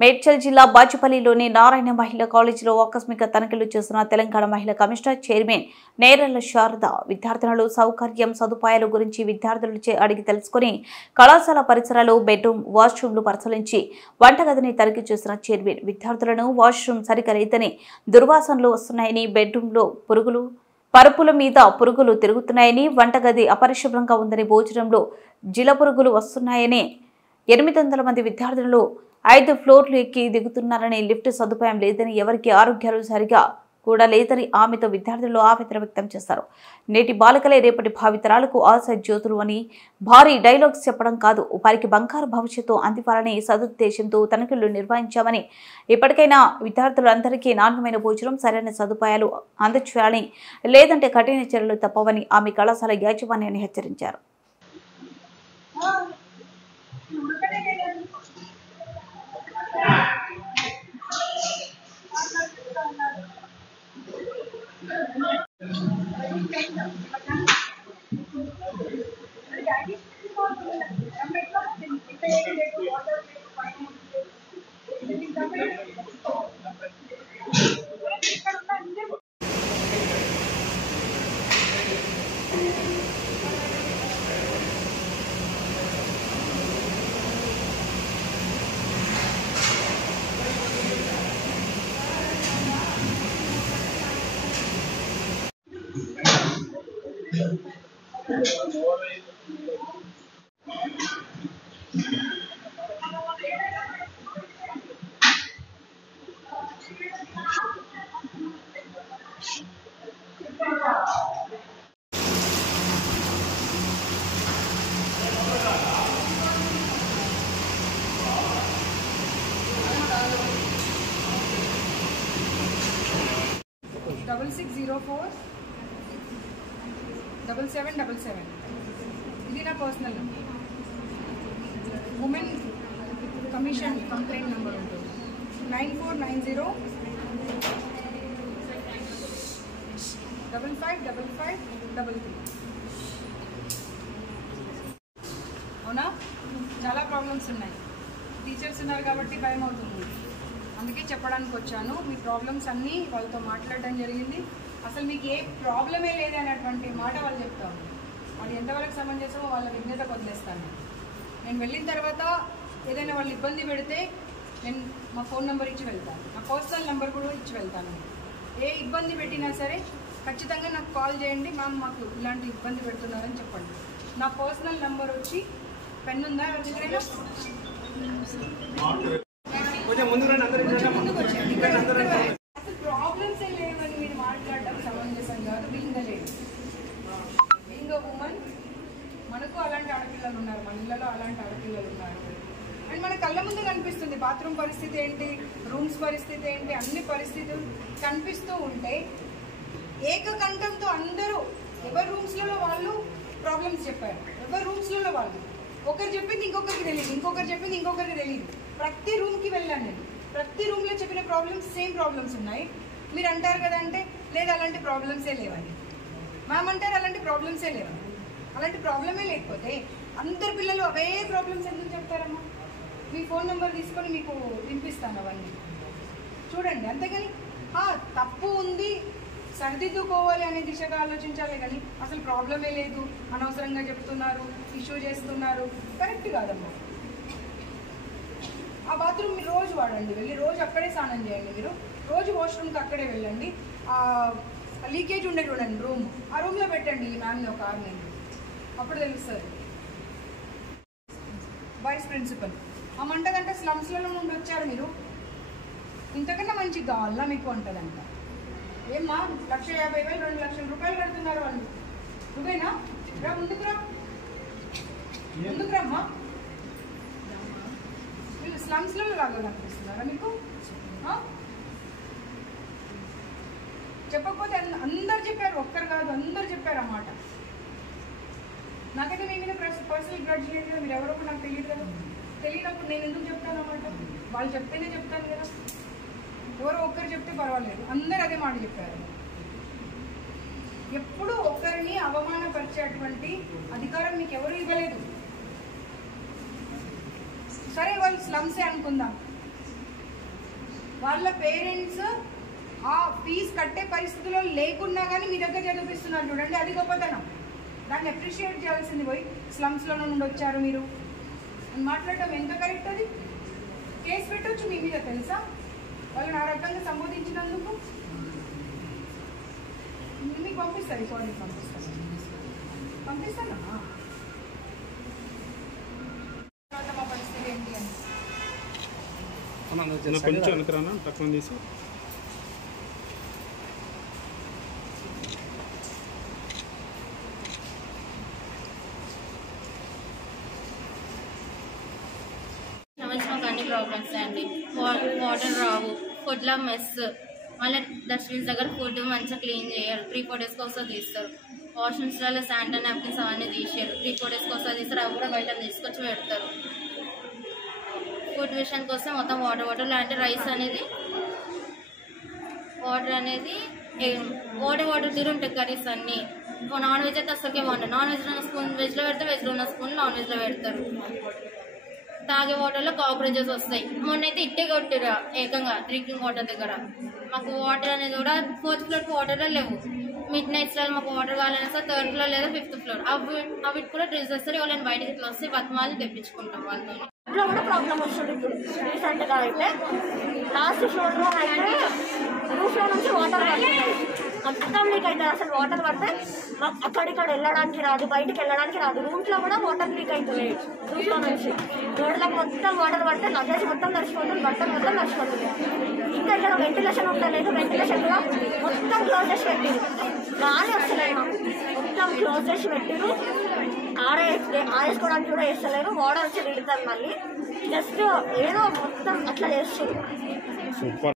మేడ్చల్ జిల్లా బాచుపల్లిలోని నారాయణ మహిళా కాలేజీలో ఆకస్మిక తనిఖీలు చేసిన తెలంగాణ మహిళా కమిషనర్ చైర్మన్ నేరళ్ల శారద విద్యార్థులు సౌకర్యం సదుపాయాల గురించి విద్యార్థులచే అడిగి తెలుసుకుని కళాశాల పరిసరాలు బెడ్రూమ్ వాష్రూమ్లు పరిశీలించి వంటగదిని తనిఖీ చేసిన చైర్మన్ విద్యార్థులను వాష్రూమ్ సరిగా లేదని దుర్వాసనలు వస్తున్నాయని బెడ్రూమ్లో పరుపుల మీద పురుగులు తిరుగుతున్నాయని వంటగది అపరిశుభ్రంగా ఉందని భోజనంలో జిలపురుగులు వస్తున్నాయని 800 మంది విద్యార్థులు 5 ఫ్లోర్లు ఎక్కి దిగుతున్నారని లిఫ్ట్ సదుపాయం లేదని ఎవరికి ఆరోగ్యాలు సరిగా కూడా లేదని ఆమెతో విద్యార్థులు ఆవేదన వ్యక్తం చేశారు. నేటి బాలికలే రేపటి భావితరాలకు ఆశ జ్యోతులు అని భారీ డైలాగ్స్ చెప్పడం కాదు వారికి బంగారు భవిష్యత్తు అందివ్వాలని సదుద్దేశంతో తనిఖీలు నిర్వహించామని ఇప్పటికైనా విద్యార్థులందరికీ నాణ్యమైన భోజనం సరైన సదుపాయాలు అందచేయాలని లేదంటే కఠిన చర్యలు తప్పవని ఆమె కళాశాల యాజమాన్యాన్ని హెచ్చరించారు. Double 604 7777 ఇది నా personal number. Women commission complaint number ఉంటుంది 9490 555533. అవునా, చాలా ప్రాబ్లమ్స్ ఉన్నాయి. టీచర్స్ ఉన్నారు కాబట్టి భయం అవుతుంది. అందుకే చెప్పడానికి వచ్చాను. మీ ప్రాబ్లమ్స్ అన్నీ వాళ్ళతో మాట్లాడడం జరిగింది. అసలు మీకు ఏ ప్రాబ్లమే లేదనేటువంటి మాట వాళ్ళు చెప్తాను. వాళ్ళు ఎంతవరకు సమంజసమో వాళ్ళ విజ్ఞతకు వదిలేస్తాను. నేను వెళ్ళిన తర్వాత ఏదైనా వాళ్ళు ఇబ్బంది పెడితే నేను మా ఫోన్ నెంబర్ ఇచ్చి వెళ్తాను, నా పర్సనల్ నెంబర్ కూడా ఇచ్చి వెళ్తాను. ఏ ఇబ్బంది పెట్టినా సరే ఖచ్చితంగా నాకు కాల్ చేయండి, మ్యామ్ మాకు ఇలాంటి ఇబ్బంది పెడుతున్నారని చెప్పండి. నా పర్సనల్ నెంబర్ వచ్చి పెన్ ఉందా ఎవరికైనా? అసలు ప్రాబ్లమ్స్ ఏం లేవని మీరు మాట్లాడడం సమంజసం కాదు. Being a lady, being a women, మనకు అలాంటి ఆడపిల్లలు ఉన్నారు, మన ఇళ్ళలో అలాంటి ఆడపిల్లలు ఉన్నారు. అండ్ మన కళ్ళ ముందు కనిపిస్తుంది బాత్రూమ్ పరిస్థితి ఏంటి, రూమ్స్ పరిస్థితి ఏంటి, అన్ని పరిస్థితులు కనిపిస్తూ ఉంటే ఏకకంఠంతో అందరూ ఎవరి రూమ్స్లలో వాళ్ళు ప్రాబ్లమ్స్ చెప్పారు. ఎవరి రూమ్స్లలో వాళ్ళు ఒకరు చెప్పింది ఇంకొకరికి తెలియదు, ఇంకొకరు చెప్పింది ఇంకొకరికి తెలియదు. ప్రతి రూమ్కి వెళ్ళాను నేను. ప్రతి రూమ్లో చెప్పిన ప్రాబ్లమ్స్ సేమ్ ప్రాబ్లమ్స్ ఉన్నాయి. మీరు అంటారు కదా అంటే లేదు అలాంటి ప్రాబ్లమ్సే లేవని. మ్యామ్ అంటారు అలాంటి ప్రాబ్లమ్సే లేవని. అలాంటి ప్రాబ్లమే లేకపోతే అందరు పిల్లలు అవే ప్రాబ్లమ్స్ ఎందుకు చెప్తారమ్మా? మీ ఫోన్ నెంబర్ తీసుకొని మీకు వినిపిస్తాను అవన్నీ చూడండి. అంతేగాని తప్పు ఉంది సరిదిద్దుకోవాలి అనే దిశగా ఆలోచించాలి కానీ అసలు ప్రాబ్లమే లేదు, అనవసరంగా చెప్తున్నారు, ఇష్యూ చేస్తున్నారు, కరెక్ట్ కాదమ్మా. ఆ బాత్రూమ్ మీరు రోజు వాడండి, వెళ్ళి రోజు అక్కడే స్నానం చేయండి. మీరు రోజు వాష్రూమ్కి అక్కడే వెళ్ళండి. లీకేజ్ ఉండే చూడండి రూమ్, ఆ రూమ్లో పెట్టండి ఈ మ్యామ్ని ఒక 6 నెలలు, అప్పుడు తెలుస్తుంది. వైస్ ప్రిన్సిపల్ అమ్మంటదంటే స్లమ్స్లలో నుండి వచ్చారు మీరు, ఇంతకన్నా మంచిగా కావాలా మీకు అంటదంట. ఏమ్మా 1,50,000 2 లక్షల రూపాయలు కడుతున్నారు వాళ్ళు, నువ్వేనా? రా ముందుకు రా, ముందుకు రమ్మా. వీళ్ళు స్లమ్స్లలో లాగా కనిపిస్తున్నారా మీకు? చెప్పకపోతే అందరు చెప్పారు, ఒక్కరు కాదు అందరు చెప్పారు అన్నమాట. నాకైతే మీ మీద పర్సనల్ గ్రడ్జ్ లేదు కదా, మీరు ఎవరో నాకు తెలియదు కదా. తెలియనప్పుడు నేను ఎందుకు చెప్తాను అన్నమాట? వాళ్ళు చెప్తేనే చెప్తాను కదా. ఎవరో ఒక్కరు చెప్తే పర్వాలేదు, అందరు అదే మాట చెప్పారు. ఎప్పుడు ఒక్కరిని అవమానపరిచేటువంటి అధికారం మీకు ఎవరు ఇవ్వలేదు. సరే వాళ్ళు స్లమ్సే అనుకుందాం, వాళ్ళ పేరెంట్స్ ఆ ఫీజు కట్టే పరిస్థితిలో లేకున్నా కానీ మీ దగ్గర చదివిస్తున్నారు చూడండి, అది గొప్పతనం. దాన్ని అప్రిషియేట్ చేయాల్సింది. పోయి స్లమ్స్లో నుండి వచ్చారు మీరు అని మాట్లాడటం ఎంత కరెక్ట్? అది కేసు పెట్టవచ్చు మీ మీద, తెలుసా? వాళ్ళని ఆ రకంగా సంబోధించినందుకు. మీకు పంపిస్తారు, రికార్డింగ్ పంపిస్తాను. తర్వాత మా పరిస్థితి ఏంటి అని కొంచెం అనుకురానా తక్కువ తీసి సంవత్సరం అన్ని ప్రాబ్లమ్స్ అండి. వాటర్ రావు, ఫుడ్లో మెస్, మళ్ళీ డస్ట్బిన్స్ దగ్గర ఫుడ్ మంచిగా క్లీన్ చేయరు. 3-4 డేస్కి ఒకసారి తీస్తారు. వాష్రూమ్స్లలో శానిటరీ నాప్కిన్స్ అవన్నీ తీసారు. 3-4 డేస్కి ఒకసారి తీస్తారు. అవి కూడా బయట తీసుకొచ్చి పెడతారు. ఫుడ్ విషయానికి వస్తే మొత్తం వాటర్ లాంటి రైస్ అనేది వాటర్ తీరు ఉంటాయి. కర్రీస్ అన్నీ నాన్ వెజ్ అయితే అసలుకే బాగుంటుంది. నాన్ వెజ్లో ఉన్న స్పూన్ వెజ్లో పెడతారు, వెజ్లో ఉన్న స్పూన్ నాన్ వెజ్లో పెడతారు. తాగే వాటర్లో కాక్రోచెస్ వస్తాయి. మొన్నైతే ఇట్టే కొట్టిరా ఏకంగా డ్రింకింగ్ వాటర్ దగ్గర. మాకు వాటర్ అనేది కూడా 4th ఫ్లోర్ వాటర్లో లేవు. మిడ్ నైట్స్లో మాకు వాటర్ కావాలని సార్ 3rd ఫ్లోర్ లేదా 5th ఫ్లోర్ అవి కూడా డ్రింక్స్ వస్తారు. వాళ్ళని బయటకి ఇట్లా వస్తే బతిమాలి తెప్పించుకుంటాం వాళ్ళతో. ఇంట్లో కూడా ప్రాబ్లమ్ వస్తుంది. ఇప్పుడు రీసెంట్గా అయితే లాస్ట్ ఫ్లోర్లో అయితే రూఫ్లో నుంచి వాటర్ పడుతున్నాయి. మొత్తం లీక్ అవుతుంది. అసలు వాటర్ పడితే మాకు అక్కడిక్కడ వెళ్ళడానికి రాదు, బయటికి వెళ్ళడానికి రాదు. రూమ్స్లో కూడా వాటర్ లీక్ అవుతున్నాయి. రూఫ్లో నుంచి రోడ్లకు మొత్తం వాటర్ పడితే లగేజ్ మొత్తం తడిచిపోతుంది, బట్టలు మొత్తం తడిచిపోతుంది. ఇంకా ఇక్కడ వెంటిలేషన్ ఉండలేదు. వెంటిలేషన్ కూడా మొత్తం క్లోజ్ చేసి పెట్టిరు. గాలి వస్తలేదు, మొత్తం క్లోజ్ చేసి పెట్టిరు. ఆరేసుకోవడానికి కూడా వేస్తలేరు. వాటర్ వచ్చి నిలుతుంది. మళ్ళీ జస్ట్ ఏదో మొత్తం అట్లా చేస్తారు.